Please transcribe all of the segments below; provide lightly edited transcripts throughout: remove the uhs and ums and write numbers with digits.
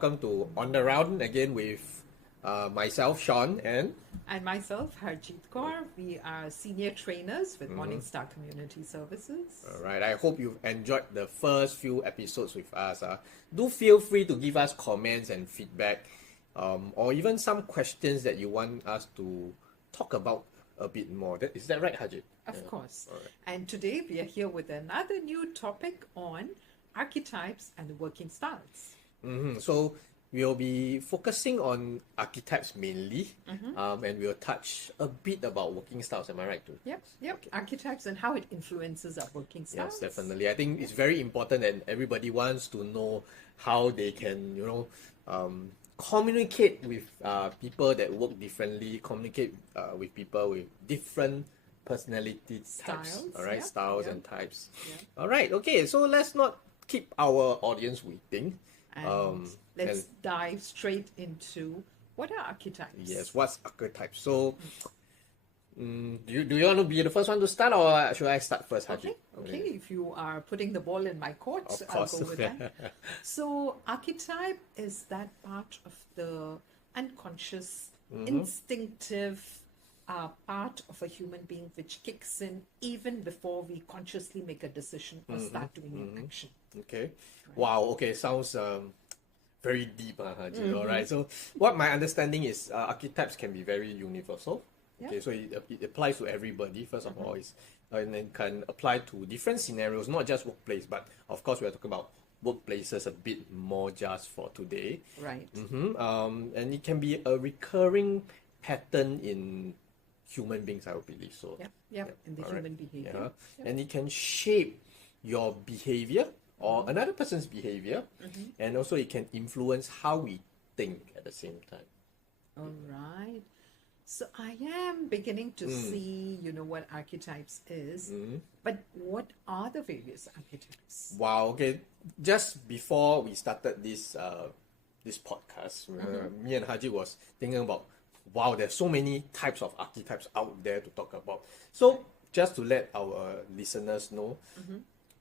welcome to On the Round again with myself, Sean, and myself, Harjeet Kaur. We are senior trainers with Morningstar Community Services. all right. I hope you've enjoyed the first few episodes with us. Do feel free to give us comments and feedback, or even some questions that you want us to talk about a bit more. Is that right, Harjeet? Of course. All right. And today we are here with another new topic on archetypes and the working styles. So we'll be focusing on archetypes mainly, and we'll touch a bit about working styles. Am I right? Yep. Okay. Archetypes and how it influences our working styles. Yes, definitely. I think it's very important, and everybody wants to know how they can, communicate with people that work differently, communicate with people with different personality types. Styles, All right, yeah, styles yeah. and types. Yeah. All right. Okay. So let's not keep our audience waiting. And let's dive straight into what are archetypes. Yes, what's archetype? So, do you want to be the first one to start, or should I start first, Haji? Okay. If you are putting the ball in my court, Of I'll course. go with that. So, archetype is that part of the unconscious, instinctive part of a human being which kicks in even before we consciously make a decision or start doing an action. Okay. Wow. Okay. Sounds very deep, Haji. All right. So, what my understanding is, archetypes can be very universal. Yeah. Okay. So it applies to everybody. First of all, and then can apply to different scenarios, not just workplace, but of course we are talking about workplaces a bit more just for today. Right. And it can be a recurring pattern in human beings, I would believe so. Yep. In the All human right. behavior. Yeah. Yep. And it can shape your behavior or another person's behavior, and also it can influence how we think at the same time. All right. So I am beginning to see, what archetypes is, but what are the various archetypes? Wow. Okay. Just before we started this podcast, me and Haji was thinking about, wow, there's so many types of archetypes out there to talk about. So just to let our listeners know,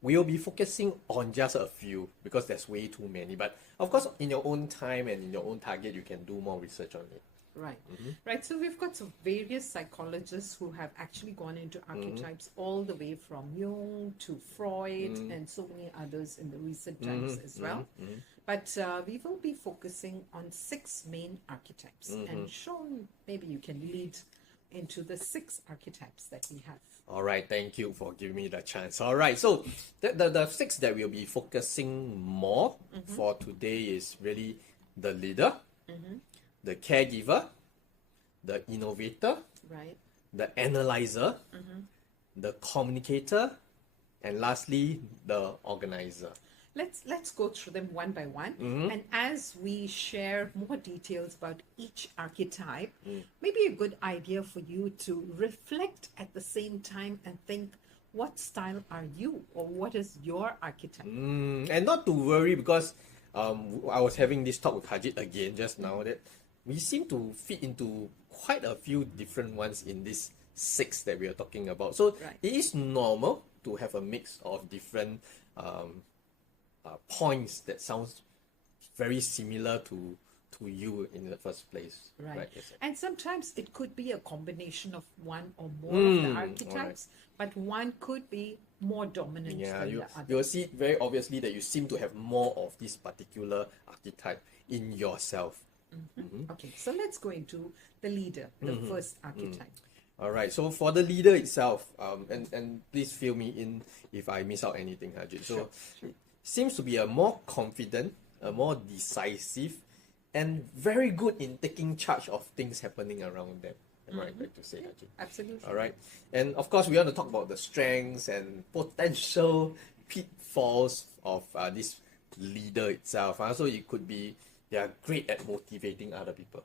we'll be focusing on just a few because there's way too many. But of course, in your own time and in your own target, you can do more research on it. Right. Right. So we've got some various psychologists who have actually gone into archetypes all the way from Jung to Freud and so many others in the recent times as well. But we will be focusing on 6 main archetypes. And Sean, maybe you can lead into the 6 archetypes that we have. All right, thank you for giving me the chance. All right, so the 6 that we'll be focusing more for today is really the leader, the caregiver, the innovator, Right. the analyzer, the communicator, and lastly, the organizer. Let's go through them one by one. And as we share more details about each archetype, maybe a good idea for you to reflect at the same time and think, what style are you, or what is your archetype? And not to worry, because I was having this talk with Hajit again just now, that we seem to fit into quite a few different ones in these 6 that we are talking about. So Right. it is normal to have a mix of different points that sounds very similar to you in the first place. Right. Yes. And sometimes it could be a combination of one or more of the archetypes, but one could be more dominant Yeah, than the other. you'll see very obviously that you seem to have more of this particular archetype in yourself. Okay, so let's go into the leader, the first archetype. All right, so for the leader itself, and please fill me in if I miss out anything, Hajit. So it seems to be a more confident, a more decisive, and very good in taking charge of things happening around them. Am I right to say, Hajit? Absolutely. All right, and of course we want to talk about the strengths and potential pitfalls of this leader itself. So it could be they are great at motivating other people.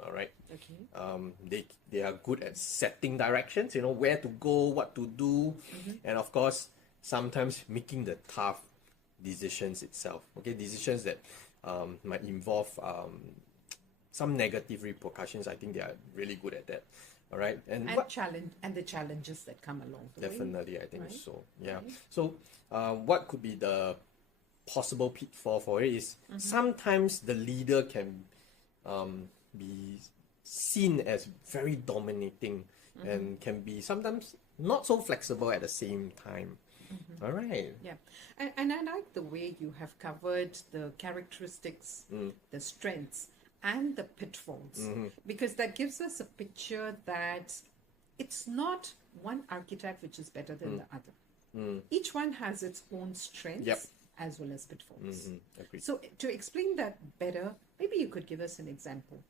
All right. Okay. They are good at setting directions, where to go, what to do, and of course sometimes making the tough decisions itself. Okay, decisions that might involve some negative repercussions. I think they are really good at that. All right, And the challenges that come along the way. definitely, I think right? so. Yeah. Okay. So, what could be the possible pitfall for it is sometimes the leader can be seen as very dominating and can be sometimes not so flexible at the same time. All right. Yeah, and I like the way you have covered the characteristics, the strengths, and the pitfalls, because that gives us a picture that it's not one archetype which is better than the other. Each one has its own strengths as well as pitfalls. Agreed. So to explain that better, maybe you could give us an example.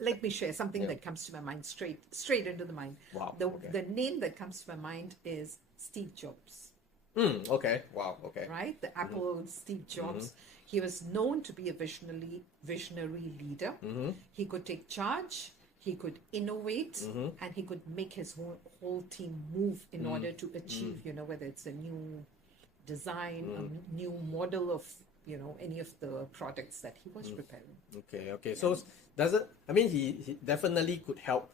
Let me share something that comes to my mind straight into the mind. Wow. The name that comes to my mind is Steve Jobs. Okay. Wow. Okay. Right? The Apple Steve Jobs. He was known to be a visionary leader. He could take charge, he could innovate, and he could make his whole team move in order to achieve, whether it's a new design, a new model of, any of the products that he was preparing. Okay. So does it? I mean, he definitely could help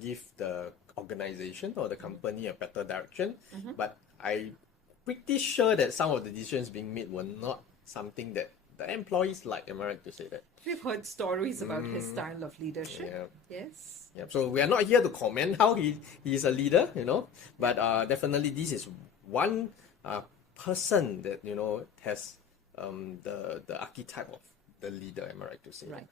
give the organization or the company a better direction. But I'm pretty sure that some of the decisions being made were not something that the employees like. Am I right to say that? We've heard stories about his style of leadership. Yes. Yeah. So we are not here to comment how he is a leader, but definitely this is one person that has the archetype of the leader. Am I right to say? Right.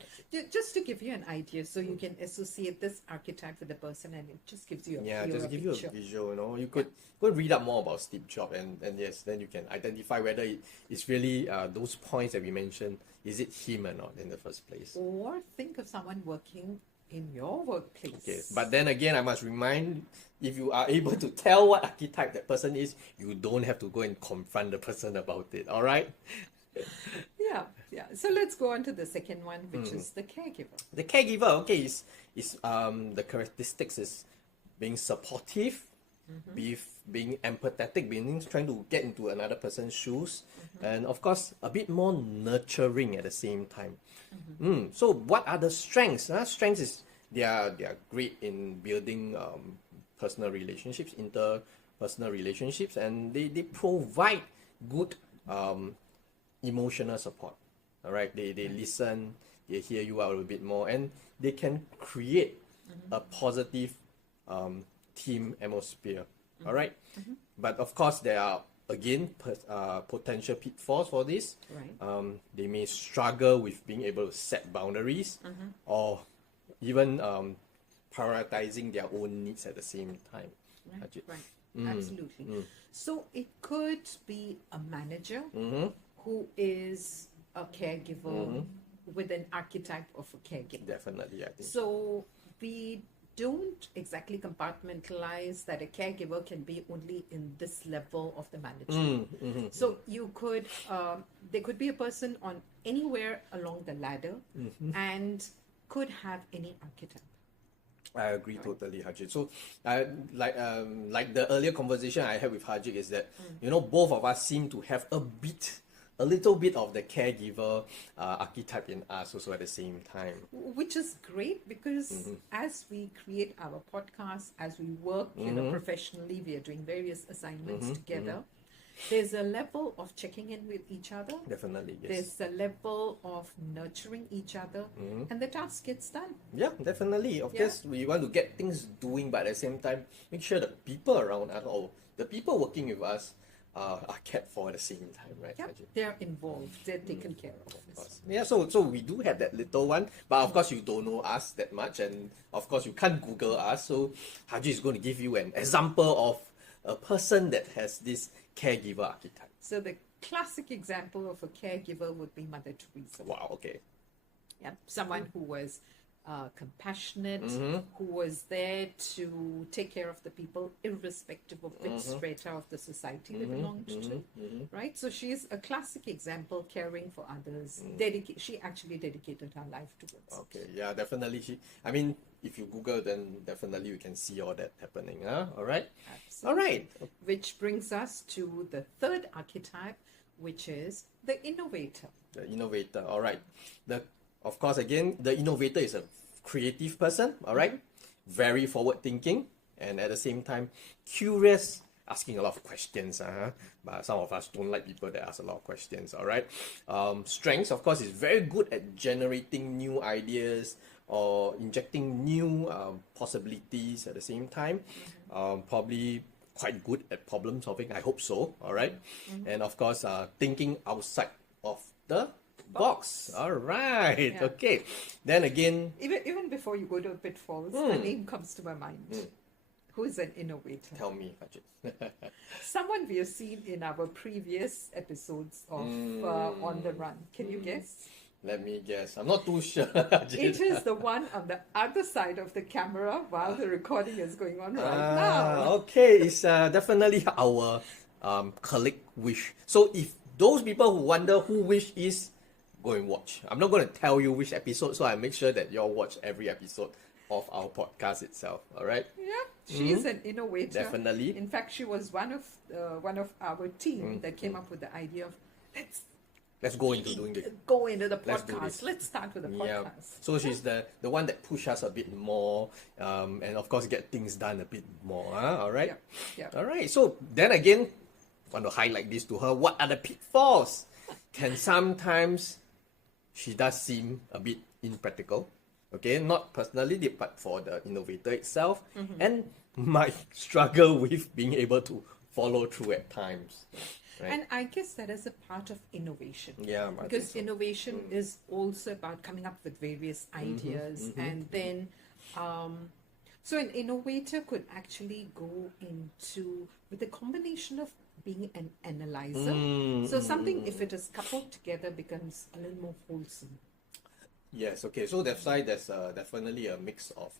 Just to give you an idea, so you can associate this archetype with the person, and it just gives you a just give picture. you a visual. You could go read up more about Steve Jobs, and yes, then you can identify whether it's really those points that we mentioned. Is it him or not in the first place? Or think of someone working in your workplace. Okay, but then again, I must remind, if you are able to tell what archetype that person is, you don't have to go and confront the person about it. All right. Yeah. So let's go on to the second one, which is the caregiver. The caregiver, okay, is the characteristics is being supportive, being empathetic, trying to get into another person's shoes, and of course a bit more nurturing at the same time. So what are the strengths? Strengths is they are great in building personal relationships, interpersonal relationships, and they provide good emotional support. All right, they listen, they hear you out a bit more, and they can create a positive team atmosphere. All right, but of course there are again potential pitfalls for this. Right. They may struggle with being able to set boundaries, or even prioritizing their own needs at the same time. Right. Absolutely. So it could be a manager who is a caregiver with an archetype of a caregiver. Definitely, I think. So we don't exactly compartmentalize that a caregiver can be only in this level of the management. So you could, there could be a person on anywhere along the ladder and could have any archetype. I agree totally, Harjit. So, like the earlier conversation I had with Harjit is that both of us seem to have a little bit of the caregiver archetype in us also at the same time. Which is great because as we create our podcast, as we work professionally, we are doing various assignments together. There's a level of checking in with each other. Definitely, yes. There's a level of nurturing each other, and the task gets done. Yeah, definitely. Of course, we want to get things doing, but at the same time, make sure the people around us or the people working with us are cared for at the same time, right? Yeah, they're involved. They're taken care of. Yeah, so we do have that little one, but of course you don't know us that much, and of course you can't Google us. So Haji is going to give you an example of a person that has this caregiver archetype. So the classic example of a caregiver would be Mother Teresa. Wow, okay. Yeah, someone who was compassionate, who was there to take care of the people irrespective of which strata of the society they belonged to, right? So she's a classic example, caring for others. She actually dedicated her life towards Okay, yeah, definitely. If you Google, then definitely you can see all that happening. All right? Absolutely. All right. Which brings us to the third archetype, which is the innovator. The innovator, all right. Of course, again, the innovator is a creative person, all right? Very forward-thinking, and at the same time, curious asking a lot of questions. But some of us don't like people that ask a lot of questions. All right. Strengths, of course, is very good at generating new ideas or injecting new possibilities at the same time. Probably quite good at problem solving. I hope so. All right. And of course, thinking outside of the box. All right. Yeah. Okay. Then again, Even before you go to pitfalls, a name comes to my mind. Who is an innovator? tell me, Ajit. Someone we have seen in our previous episodes of On the Run. Can you guess? Let me guess. I'm not too sure. It is the one on the other side of the camera while the recording is going on right now. Okay, it's definitely our colleague Wish. So if those people who wonder who Wish is, go and watch. I'm not going to tell you which episode, so I make sure that you all watch every episode of our podcast itself. All right? Yeah, she is an innovator. Definitely. In fact, she was one of our team that came up with the idea of Let's go into doing it. go into the Let's do podcast. this. Let's start with the Yeah. podcast. So she's the one that pushes us a bit more, and of course get things done a bit more. All right. Yeah. All right. So then again, want to highlight this to her. What are the pitfalls? Can sometimes she does seem a bit impractical. Okay, not personally, but for the innovator itself, and might struggle with being able to follow through at times. Right? And I guess that is a part of innovation. Yeah, I because think so. innovation is also about coming up with various ideas, and then so an innovator could actually go into with a combination of being an analyzer. So something, if it is coupled together, becomes a little more wholesome. Yes, okay. So that's why there's definitely a mix of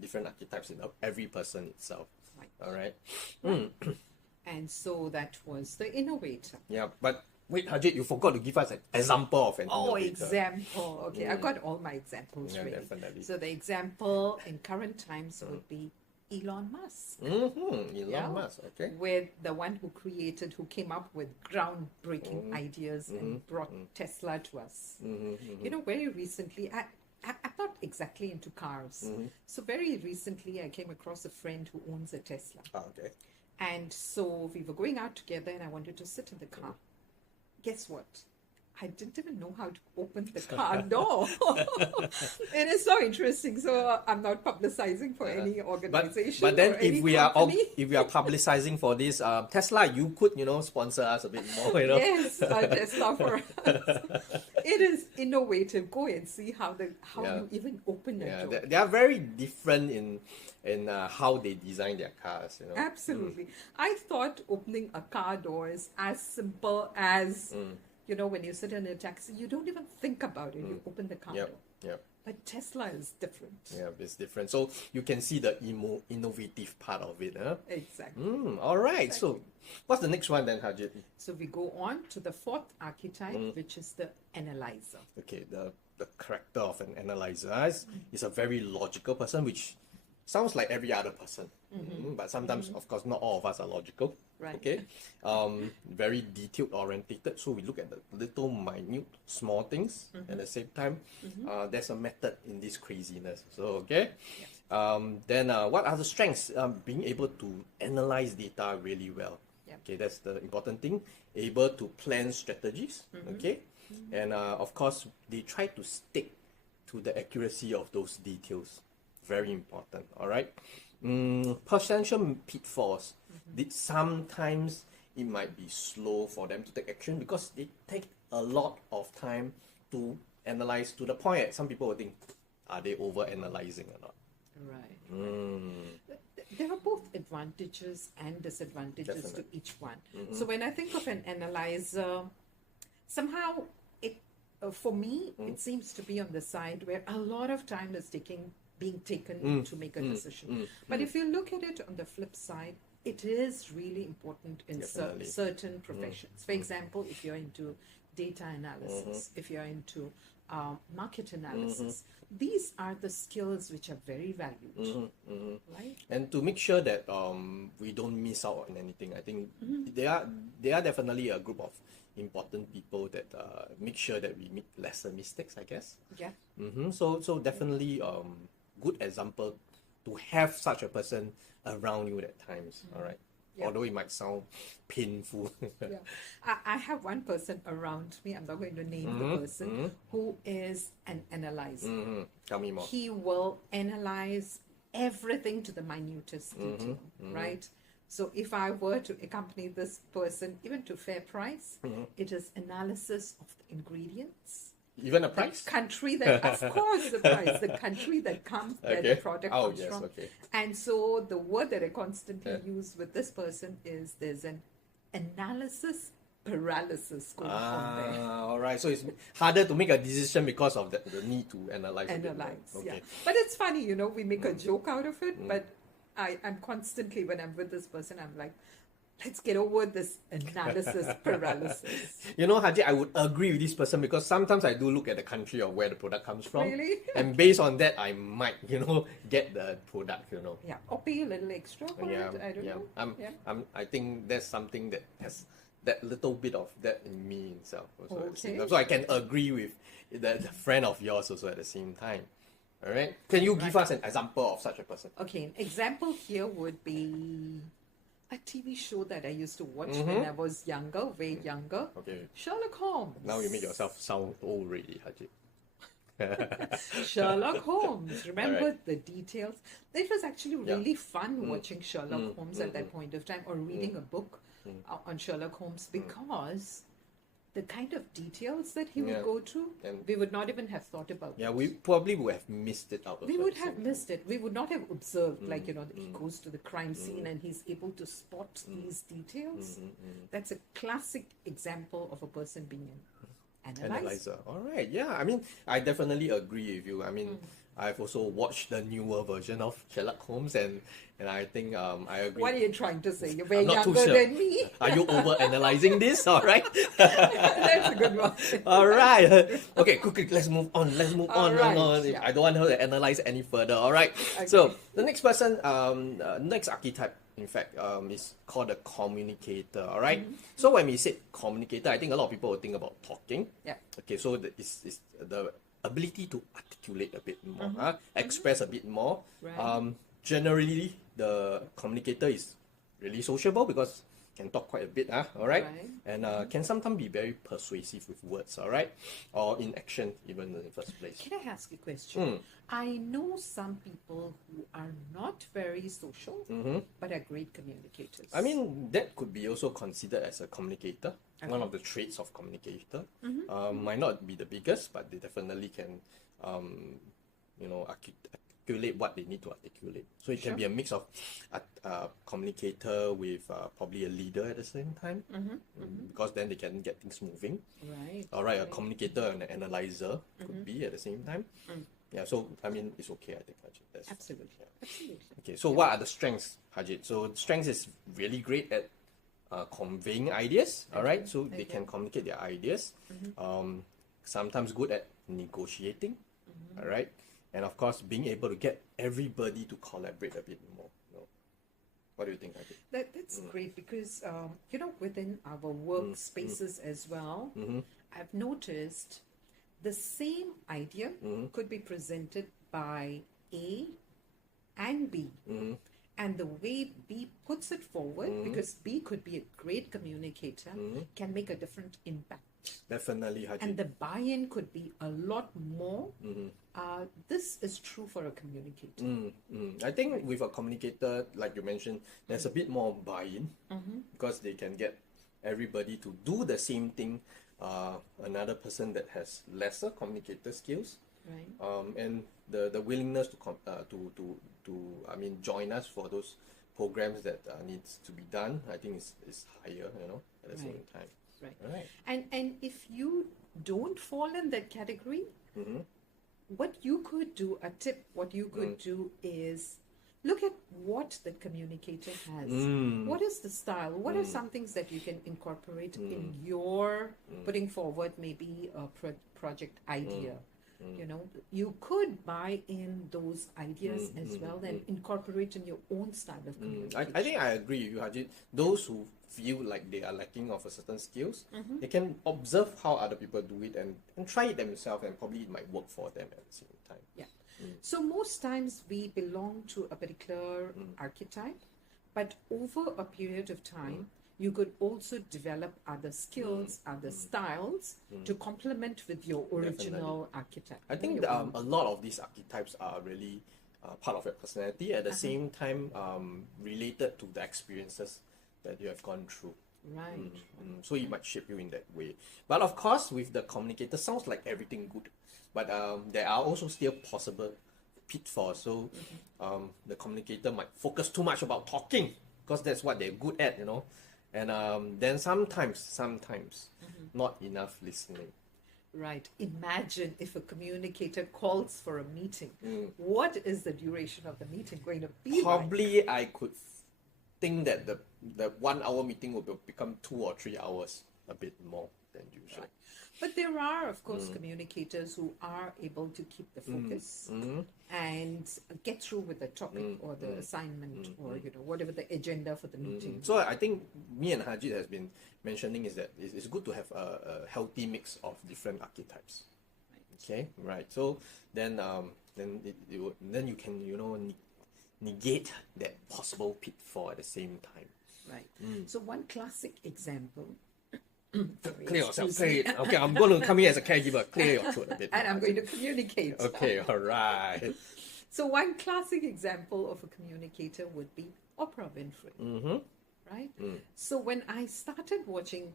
different archetypes in every person itself. Right. All right. And so that was the innovator. Yeah, but wait, Hajit, you forgot to give us an example of an Oh, innovator. example. Okay, I've got all my examples Yeah, ready. definitely. So the example in current times would be Elon Musk. Elon Musk, okay. With the one who came up with groundbreaking ideas and brought Tesla to us. You know, very recently, I'm not exactly into cars. So very recently, I came across a friend who owns a Tesla. Okay. And so we were going out together and I wanted to sit in the car. Guess what? I didn't even know how to open the car door. It is so interesting. So I'm not publicizing for any organization. But then or any if we are company. if we are publicizing for this Tesla, you could sponsor us a bit more. Yes, Tesla for us. It is innovative. Go and see how you even open a Yeah, door. they are very different in how they design their cars. Absolutely. I thought opening a car door is as simple as when you sit in a taxi, you don't even think about it. You open the car door. Yep. But Tesla is different. Yeah, it's different. So you can see the innovative part of it. Huh? Exactly. All right. So what's the next one then, Hajit? So we go on to the fourth archetype, which is the analyzer. Okay, the character of an analyzer is a very logical person, which sounds like every other person. But sometimes, of course, not all of us are logical. Right. Okay. Very detailed orientated. So we look at the little minute small things. At the same time, there's a method in this craziness. So okay. Then what are the strengths? Being able to analyze data really well. Yep. Okay, that's the important thing. Able to plan strategies. Okay. And of course, they try to stick to the accuracy of those details. Very important. All right. Potential pitfalls. Sometimes it might be slow for them to take action because they take a lot of time to analyze to the point that some people will think, are they over analyzing or not? Right. There are both advantages and disadvantages Definitely. to each one. So when I think of an analyzer, somehow for me, it seems to be on the side where a lot of time is being taken to make a decision. But if you look at it on the flip side, it is really important in Definitely. certain professions. For example, if you're into data analysis, if you're into market analysis, these are the skills which are very valued, right? And to make sure that we don't miss out on anything, I think they are definitely a group of important people that make sure that we make lesser mistakes, I guess. Yeah. So definitely good example to have such a person around you at times. All right. Yeah. although it might sound painful. Yeah. I have one person around me, I'm not going to name the person, who is an analyzer. Tell me more. He will analyze everything to the minutest detail, right? So if I were to accompany this person, even to Fair Price, it is analysis of the ingredients. Even a price? The country that, of course, the price, the country that comes, where the product comes from. Okay. And so the word that I constantly use with this person is there's an analysis paralysis going on there. All right. So it's harder to make a decision because of the need to analyze. Yeah. But it's funny, we make a joke out of it, but I'm constantly, when I'm with this person, I'm like, let's get over this analysis paralysis. Haji, I would agree with this person because sometimes I do look at the country or where the product comes from. Really? And based on that, I might, get the product, Yeah, or pay a little extra for it. I don't know. I think that's something that has that little bit of that in me itself. Also at the same Okay. time. So I can agree with the friend of yours also at the same time. All right? Can you give us an example of such a person? Okay, an example here would be a TV show that I used to watch when I was younger, way younger. Okay. Sherlock Holmes. Now you make yourself sound old already, Haji. Sherlock Holmes. Remember Alright. the details? It was actually really fun watching Sherlock Holmes at that point of time, or reading a book on Sherlock Holmes, because the kind of details that he would go to, And- we would not even have thought about. Yeah, we probably would have missed it out. We would have missed it. We would not have observed, he goes to the crime scene and he's able to spot these details. That's a classic example of a person being an analyzer. All right. Yeah. I mean, I definitely agree with you. I mean, I've also watched the newer version of Sherlock Holmes, and I think I agree. What are you trying to say? You're very I'm not too younger sure. than me. Are you over analyzing this? All right. That's a good one. All right. Okay, quick. Let's move on. All right, yeah. I don't want her to analyze any further. All right. Okay. So the next person, next archetype, in fact, is called a communicator. All right. So when we say communicator, I think a lot of people will think about talking. Yeah. Okay. So it's the ability to articulate a bit more, express a bit more. Right. Generally, the communicator is really sociable because can talk quite a bit, all right? Right. And can sometimes be very persuasive with words, all right? Or in action, even in the first place. Can I ask you a question? I know some people who are not very social, but are great communicators. I mean, that could be also considered as a communicator, one of the traits of communicator. Might not be the biggest, but they definitely can, articulate what they need to articulate. So it can be a mix of communicator with probably a leader at the same time, because then they can get things moving. Right. All right, a communicator and an analyzer could be at the same time. Yeah, so I mean, it's okay, I think, Hajit. That's, Absolutely. yeah. Absolutely. Okay, so what are the strengths, Hajit? So strengths is really great at conveying ideas, all right? So they can communicate their ideas. Sometimes good at negotiating, all right? And of course, being able to get everybody to collaborate a bit more. What do you think, Hajit? That's great because, within our work spaces as well, I've noticed the same idea could be presented by A and B. And the way B puts it forward, because B could be a great communicator, can make a different impact. Definitely, Hajit. And the buy-in could be a lot more. This is true for a communicator. I think with a communicator, like you mentioned, there's a bit more buy-in because they can get everybody to do the same thing. Another person that has lesser communicator skills, Right. and the willingness to join us for those programs that needs to be done, I think is higher, at the same time. Right. Right. And if you don't fall in that category, what you could do, what you could do is look at what the communicator has. What is the style? What are some things that you can incorporate in your putting forward maybe a project idea? You could buy in those ideas as well and incorporate in your own style of communication. I think I agree with you, Hajit. Those who feel like they are lacking of a certain skills, they can observe how other people do it and try it themselves, and probably it might work for them at the same time. Yeah. So most times we belong to a particular archetype, But over a period of time, you could also develop other skills, other styles to complement with your original archetype. I think a lot of these archetypes are really part of your personality, at the same time related to the experiences that you have gone through. Right. So it might shape you in that way. But of course, with the communicator, sounds like everything good. But there are also still possible pitfalls. So the communicator might focus too much about talking because that's what they're good at, you know. And then sometimes not enough listening. Right. Imagine if a communicator calls for a meeting. What is the duration of the meeting going to be? Probably I could think that the 1 hour meeting will become 2 or 3 hours, a bit more than usual. Right. But there are, of course, communicators who are able to keep the focus and get through with the topic or the assignment or whatever the agenda for the meeting. So I think me and Hajit has been mentioning is that it's good to have a healthy mix of different archetypes. Okay, right. So then then you can negate that possible pitfall at the same time. Right. So one classic example. Clear yourself. Say it. Okay, I'm going to come here as a caregiver. Clear your throat a bit. And I'm going to communicate. Okay, all right. So one classic example of a communicator would be Oprah Winfrey. Right? So when I started watching,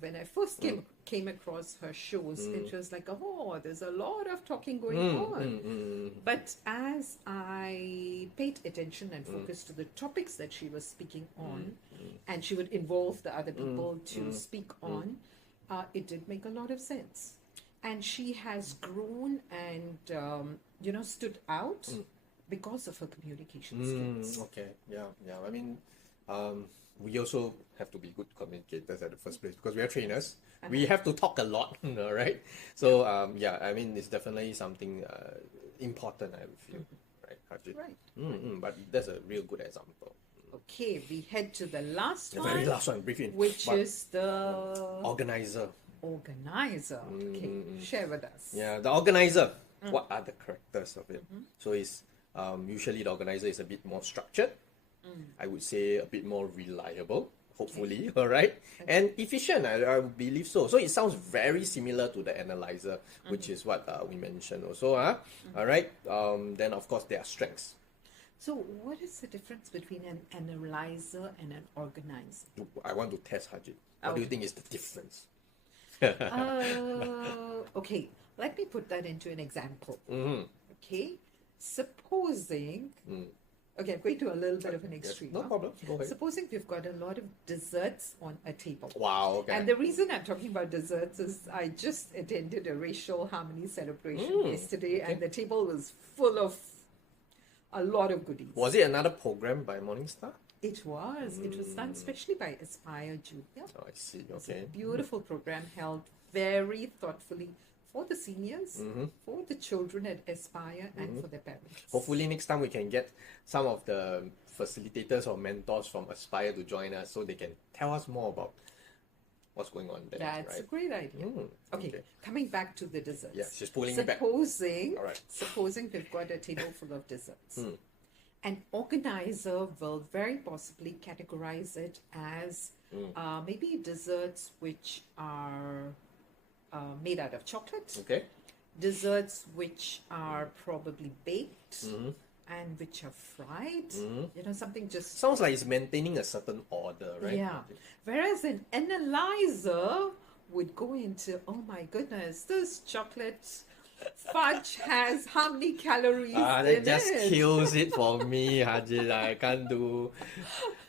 when I first came across her shows, it was like, oh, there's a lot of talking going on. But as I paid attention and focused to the topics that she was speaking on, and she would involve the other people to speak on, it did make a lot of sense. And she has grown and, stood out because of her communication skills. Okay, yeah. I mean, we also have to be good communicators at the first place because we are trainers. We have to talk a lot, right? So, I mean, it's definitely something important, I feel, right, Hajit? Right. But that's a real good example. Okay, we head to the last The one. very last one, brief in. Which is the organizer. Organizer. Okay, share with us. Yeah, the organizer. What are the characters of it? So it's usually the organizer is a bit more structured. I would say a bit more reliable, hopefully, all right? And efficient, I would believe so. So it sounds very similar to the analyzer, which is what we mentioned also. All right? Then, of course, there are strengths. So what is the difference between an analyzer and an organizer? I want to test Hajit. What do you think is the difference? Okay, let me put that into an example. Okay, supposing... Okay, I'm going to a little bit of an extreme. No problem. Go ahead. Supposing we've got a lot of desserts on a table. Wow, okay. And the reason I'm talking about desserts is I just attended a racial harmony celebration yesterday, and the table was full of a lot of goodies. Was it another program by Morningstar? It was. It was done specially by Aspire Junior. Oh, I see. It's Okay. a beautiful program held very thoughtfully for the seniors, for the children at Aspire, and for their parents. Hopefully next time we can get some of the facilitators or mentors from Aspire to join us so they can tell us more about what's going on there. That's a great idea. Okay, coming back to the desserts. Yeah, she's pulling me back. Supposing we've got a table full of desserts. An organizer will very possibly categorize it as maybe desserts which are made out of chocolate. Okay. Desserts which are probably baked and which are fried. Something just... Sounds like it's maintaining a certain order, right? Yeah. Whereas an analyzer would go into, oh my goodness, this chocolate fudge has how many calories in that just kills it for me, Hajil. I can't do...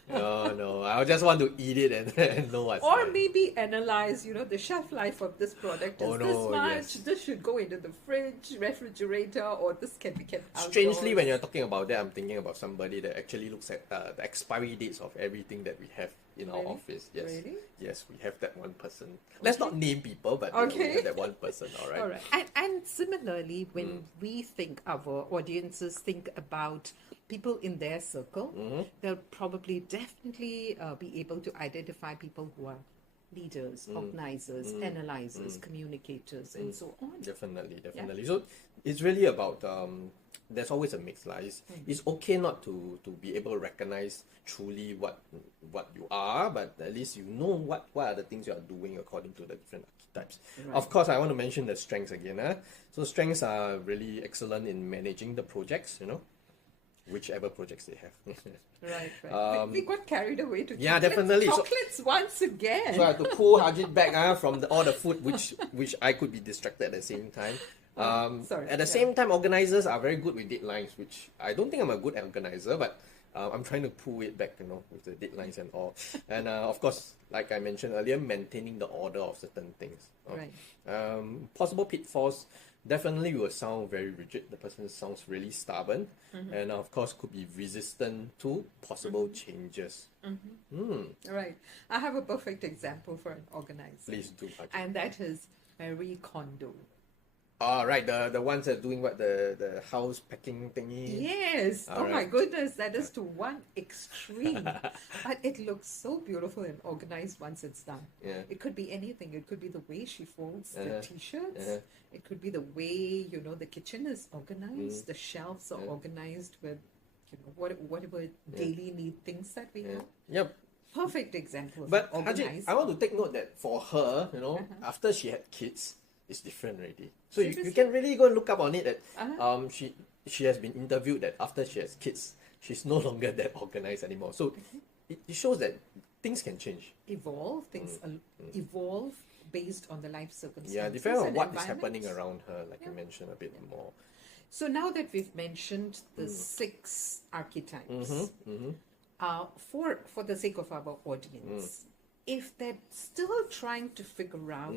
No. I just want to eat it and know what's Or there. maybe analyze, the shelf life of this product is this much. Yes. This should go into the fridge, refrigerator, or this can be kept outdoors. Strangely, when you're talking about that, I'm thinking about somebody that actually looks at the expiry dates of everything that we have in our office. Yes. Really? Yes, we have that one person. Let's not name people, but we have that one person, all right? All right. And similarly, when we think, our audiences think about people in their circle, they'll probably definitely be able to identify people who are leaders, organizers, analyzers, communicators, and so on. Definitely. So it's really about there's always a mix lah. It's okay not to be able to recognize truly what you are, but at least you know what are the things you are doing according to the different archetypes. Right. Of course, I want to mention the strengths again. So strengths are really excellent in managing the projects, whichever projects they have. Right. We got carried away to Yeah, chocolates. definitely. Chocolates once again. So I have to pull Harjit back from all the food, which I could be distracted at the same time. Sorry. At the same time, organizers are very good with deadlines, which I don't think I'm a good organizer, but I'm trying to pull it back, with the deadlines and all. And of course, like I mentioned earlier, maintaining the order of certain things. Right. Possible pitfalls, definitely will sound very rigid. The person sounds really stubborn, and of course could be resistant to possible changes. Right. I have a perfect example for an organizer. Please do, Harjit. And that is Marie Kondo. Right, the ones that are doing the house packing thingy. Yes. All Oh my right. goodness, that is to one extreme. But it looks so beautiful and organized once it's done. Yeah. It could be anything. It could be the way she folds the t-shirts. It could be the way, the kitchen is organized. The shelves are organized with, whatever daily need things that we have. Yep. Perfect example of But Harjit, organized. I want to take note that for her, after she had kids, it's different already. So you can really go and look up on it that she has been interviewed that after she has kids, she's no longer that organized anymore. So it shows that things can change. Evolve, things evolve based on the life circumstances. Yeah, depending on and what is happening environments. around her, like you mentioned a bit more. So now that we've mentioned the 6 archetypes, for the sake of our audience, if they're still trying to figure out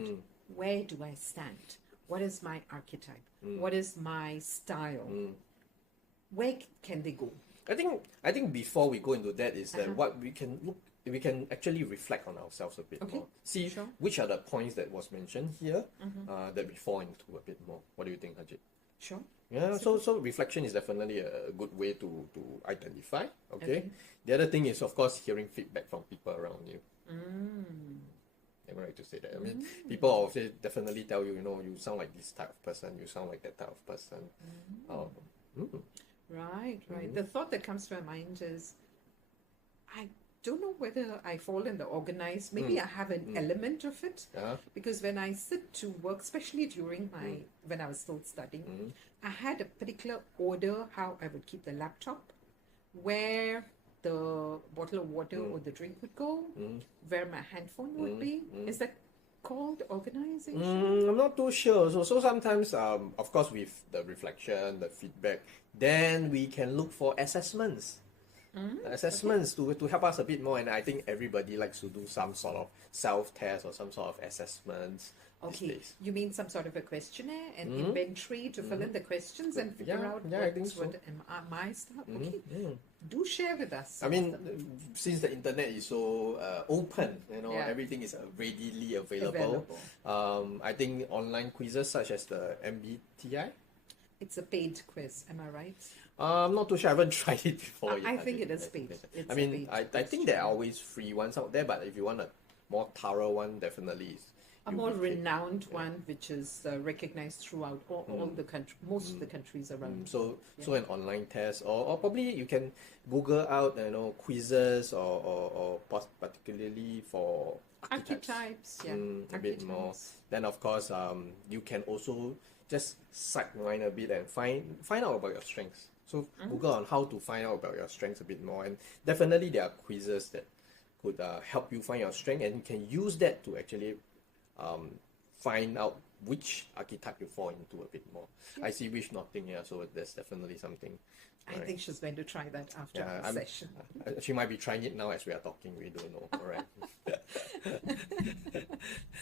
where do I stand, what is my archetype, what is my style, where can they go? I think before we go into that is that what we can actually reflect on ourselves a bit more. See which are the points that was mentioned here that we fall into a bit more. What do you think, Harjit? Sure. Yeah, so reflection is definitely a good way to identify. Okay. The other thing is, of course, hearing feedback from people around you. Am I right to say that? I mean, people often definitely tell you, you sound like this type of person, you sound like that type of person. Right. The thought that comes to my mind is, I don't know whether I fall in the organized. Maybe I have an element of it, because when I sit to work, especially during when I was still studying, I had a particular order how I would keep the laptop, where the bottle of water or the drink would go, where my handphone would be. Is that called organization? I'm not too sure. So sometimes, of course, with the reflection, the feedback, then we can look for assessments. To help us a bit more, and I think everybody likes to do some sort of self-test or some sort of assessments. Okay, you mean some sort of a questionnaire and inventory to fill in the questions and figure out I think so. what am my style? Okay, do share with us. I mean, since the internet is so open, everything is readily available. I think online quizzes such as the MBTI. It's a paid quiz, am I right? I'm not too sure. I haven't tried it before. I think it is paid. I mean, I think there are always free ones out there, but if you want a more thorough one, definitely is. A more renowned one, which is recognized throughout all the country, most of the countries around. So an online test, or probably you can Google out, quizzes or particularly for archetypes. A bit more. Then of course, you can also just sideline a bit and find out about your strengths. So Google on how to find out about your strengths a bit more, and definitely there are quizzes that could help you find your strength, and you can use that to actually find out which archetype you fall into a bit more. I see wish nothing here, so there's definitely something. I think she's going to try that after the session. She might be trying it now as we are talking. We don't know. All right.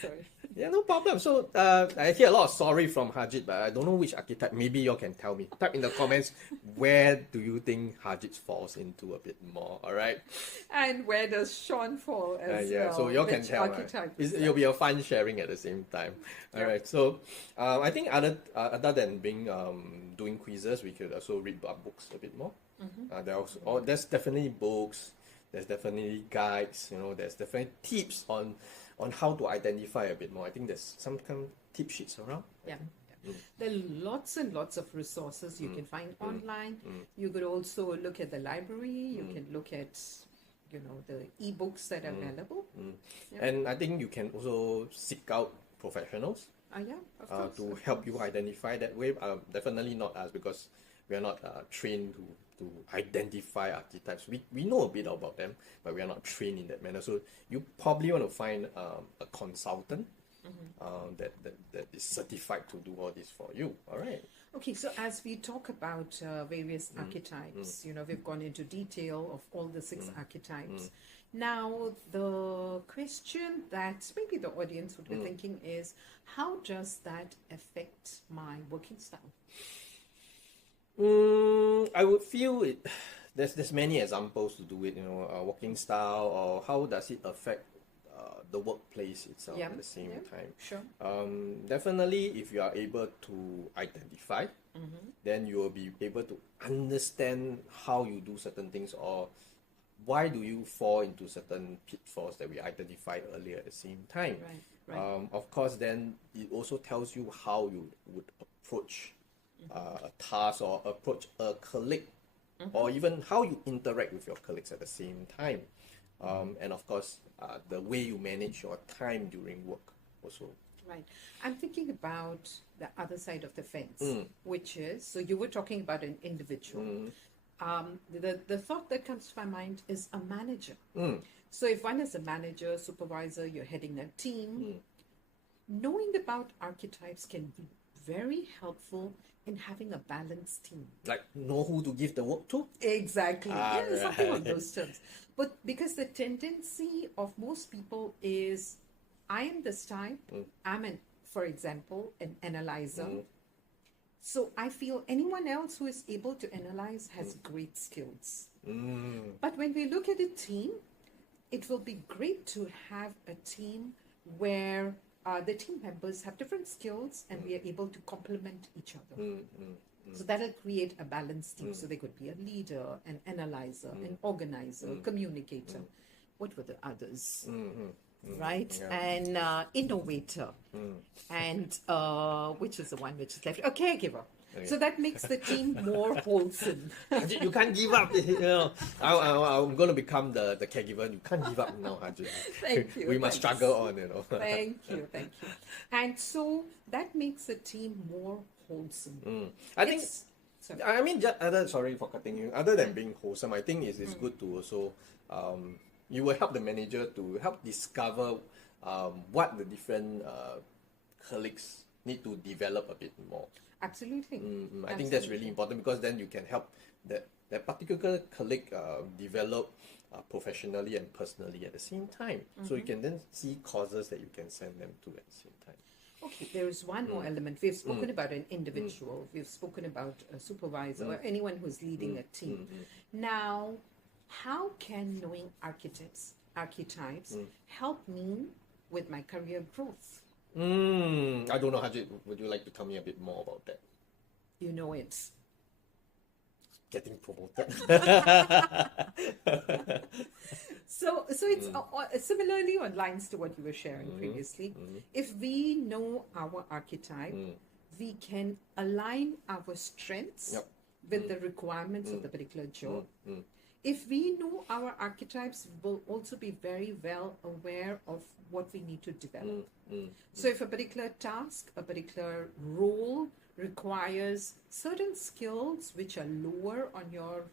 Sorry. Yeah, no problem. So I hear a lot of sorry from Harjit, but I don't know which archetype. Maybe you can tell me. Type in the comments where do you think Harjit falls into a bit more. All right. And where does Sean fall as well? So you can tell. It'll be a fun sharing at the same time. All right. So I think other than being doing quizzes, we could also read books a bit more. There's definitely books. There's definitely guides. There's definitely tips on how to identify a bit more. I think there's some kind of tip sheets around. Yeah. There are lots and lots of resources you can find online. You could also look at the library. You can look at, the ebooks that are available. Yeah. And I think you can also seek out professionals Yeah, of course, to of help you course. identify that way. Definitely not us, because we are not trained to identify archetypes. We know a bit about them, but we are not trained in that manner. So you probably want to find a consultant that is certified to do all this for you. All right. Okay, so as we talk about various archetypes, we've gone into detail of all the 6 archetypes. Now, the question that maybe the audience would be thinking is, how does that affect my working style? I would feel it. There's many examples to do it. Working style, or how does it affect the workplace itself at the same time. Sure. Definitely, if you are able to identify, then you will be able to understand how you do certain things, or why do you fall into certain pitfalls that we identified earlier at the same time. Right. Of course, then it also tells you how you would approach a task, or approach a colleague, or even how you interact with your colleagues at the same time. And of course, the way you manage your time during work also. Right. I'm thinking about the other side of the fence, which is, so you were talking about an individual. The thought that comes to my mind is a manager. So if one is a manager, supervisor, you're heading a team, knowing about archetypes can be very helpful in having a balanced team. Like, know who to give the work to? Exactly. Something on those terms. But because the tendency of most people is, I am this type, for example, an analyzer. So I feel anyone else who is able to analyze has great skills. But when we look at a team, it will be great to have a team where the team members have different skills and we are able to complement each other. So that'll create a balanced team. So they could be a leader, an analyzer, an organizer, communicator. What were the others? Right? And innovator. And which is the one which is left? A caregiver. So that makes the team more wholesome. You can't give up. I'm going to become the caregiver. You can't give up now, Haji. Thank you. We must struggle on, Thank you. And so that makes the team more wholesome. I mean, sorry for cutting you. Other than being wholesome, I think it's good to also, you will help the manager to help discover what the different colleagues need to develop a bit more. Absolutely. I think that's really important, because then you can help that particular colleague develop professionally and personally at the same time. So you can then see causes that you can send them to at the same time. Okay, there is one more element. We've spoken about an individual. We've spoken about a supervisor or anyone who's leading a team. Now, how can knowing archetypes help me with my career growth? I don't know, Hajit. Would you like to tell me a bit more about that? You know it's getting promoted. So it's similarly on lines to what you were sharing previously. If we know our archetype, we can align our strengths with the requirements of the particular job. If we know our archetypes, we'll also be very well aware of what we need to develop. So if a particular task, a particular role requires certain skills which are lower on your,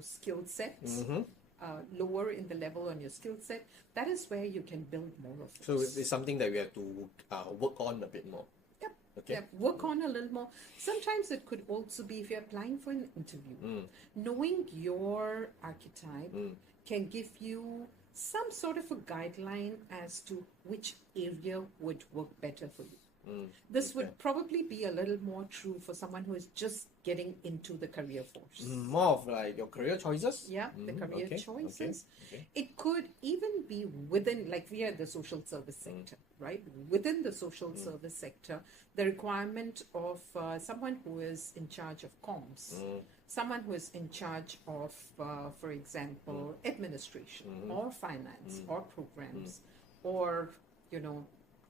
skill sets, lower in the level on your skill set, that is where you can build more of it. So it's something that we have to work on a bit more. Okay. Yeah, work on a little more. Sometimes it could also be if you're applying for an interview. Knowing your archetype can give you some sort of a guideline as to which area would work better for you. This would probably be a little more true for someone who is just getting into the career force. More of like your career choices? Yeah, the career choices. Okay. It could even be within, like we are the social service sector, right? Within the social service sector, the requirement of someone who is in charge of comms, someone who is in charge of, for example, administration or finance or programs or,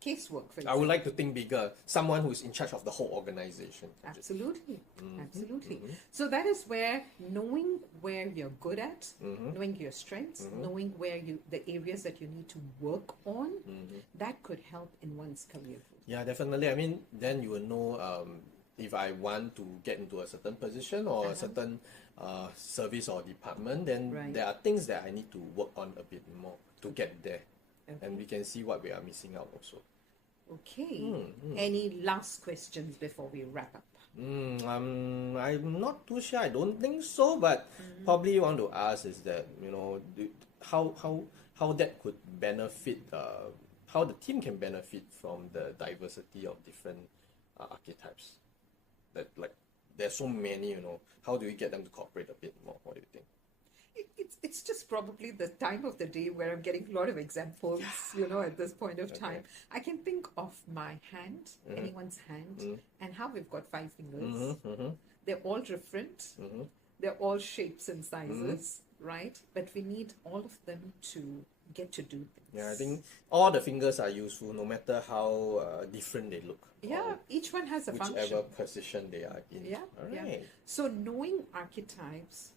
casework, for I would example. like to think bigger. Someone who's in charge of the whole organization. Absolutely, absolutely. So that is where knowing where you're good at, knowing your strengths, knowing where the areas that you need to work on, that could help in one's career growth. Yeah, definitely. I mean, then you will know if I want to get into a certain position or a certain service or department, then Right. there are things that I need to work on a bit more to get there. Okay. And we can see what we are missing out also. Okay. Any last questions before we wrap up? I'm not too sure. I don't think so, but probably want to ask is that how that could benefit, how the team can benefit from the diversity of different archetypes. That like there's so many, how do we get them to cooperate a bit more? What do you think? It's just probably the time of the day where I'm getting a lot of examples, at this point of time. I can think of my hand, anyone's hand, and how we've got 5 fingers. They're all different. They're all shapes and sizes, right? But we need all of them to get to do things. Yeah, I think all the fingers are useful, no matter how different they look. Yeah, each one has a function. Whichever position they are in. Yeah, All yeah. right. So knowing archetypes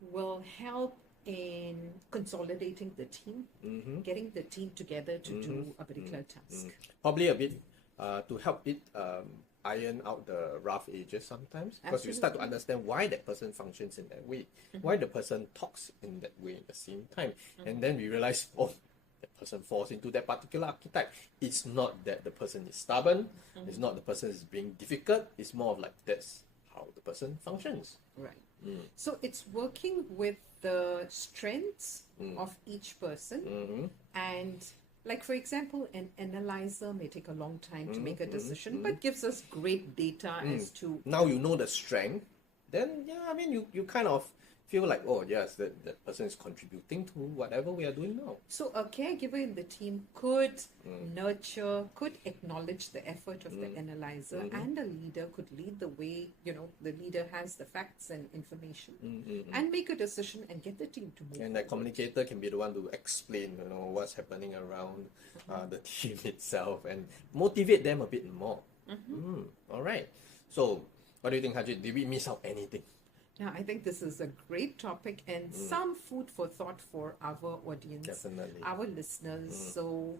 will help in consolidating the team, getting the team together to do a particular task. Probably a bit to help it iron out the rough edges sometimes, because you start to understand why that person functions in that way, why the person talks in that way at the same time, and then we realize, oh, that person falls into that particular archetype. It's not that the person is stubborn, it's not the person is being difficult, it's more of like that's how the person functions. Right. So it's working with the strengths of each person, and like for example, an analyzer may take a long time to make a decision, but gives us great data as to Now you know the strength, then yeah, I mean you kind of feel like, oh yes, that person is contributing to whatever we are doing now. So a caregiver in the team could nurture, could acknowledge the effort of the analyzer, and a leader could lead the way. The leader has the facts and information and make a decision and get the team to move. And the communicator can be the one to explain, what's happening around the team itself and motivate them a bit more. All right. So what do you think, Hajit? Did we miss out anything? Now, I think this is a great topic and some food for thought for our audience, Definitely. our listeners. So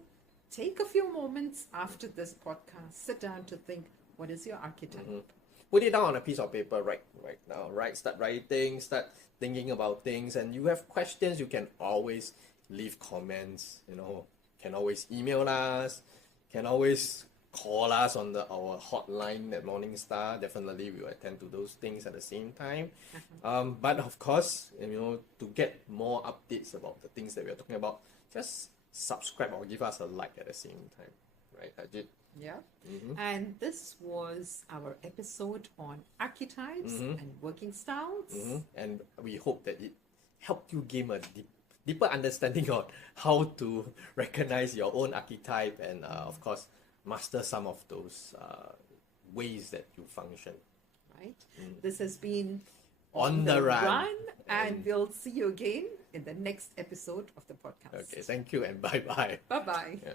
take a few moments after this podcast, sit down to think, what is your archetype? Put it down on a piece of paper right now. Start writing, start thinking about things. And you have questions, you can always leave comments, can always email us, can always call us on our hotline at Morningstar. Definitely we will attend to those things at the same time. But of course, to get more updates about the things that we are talking about, just subscribe or give us a like at the same time. Right, Ajit? Yeah. And this was our episode on archetypes and working styles. And we hope that it helped you gain a deeper understanding on how to recognize your own archetype and, of course, master some of those ways that you function. Right. This has been On the Run. And we'll see you again in the next episode of the podcast. Okay, thank you and bye-bye. Bye-bye. Yeah.